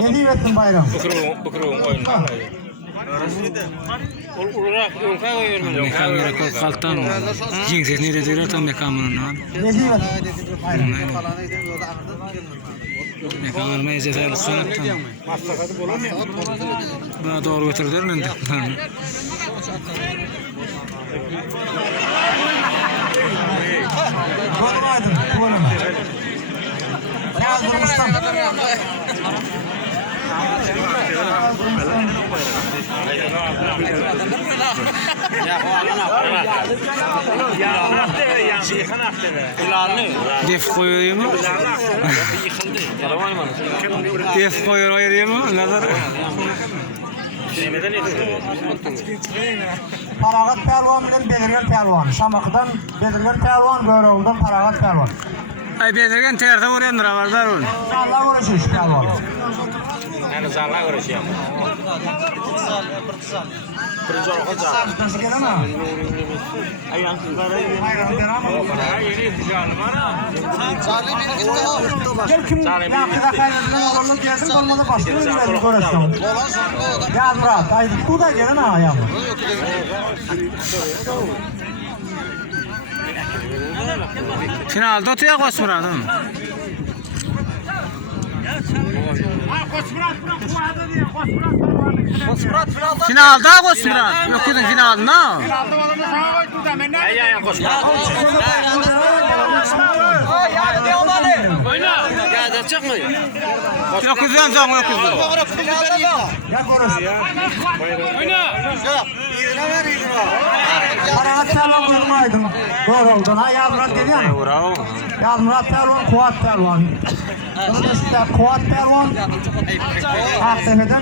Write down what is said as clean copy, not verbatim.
Geliyor ettin bayram. Bıkırığın oyundan. Kamera kaltan jinsiz nerede tam kameranın. Geliyor ettin bayram. Ne kamera meyze sayılı sanattan. Buna doğru götürdüler mi? Görmeydin. Tuvalım. Yazdırmıştım. Def koyuyor mu? Def koyuyor mu? Nazar. Paragat pelvan bilen belirgen pelvan. Şamakıdan belirgen pelvan, Böreği'den paragat pelvan. Ay belirgen terde vuruyanlar var onu. Allah uğraşıyor şu pelvan. Yani zarla uğraşıyor. Nasıl gelen ha? Bayram deram. Gel kim yakıda kaybedilen olanı gelsin, olmadı başka bir verin görürsün. Ya Murat, haydi bu da gelen ha ya. Finalda tuya koşmuradın. Finalda koşmurad. Yok kızın finalında. Yok kızın zam yok kızın. Ya görürsün. Paragat pelvan görmeydin. Böreği'den ha ya Murat dedi ya. Ya Murat pelvan, Kuvat pelvan. Bunu da işte Kuvat pelvan. Aktepe'den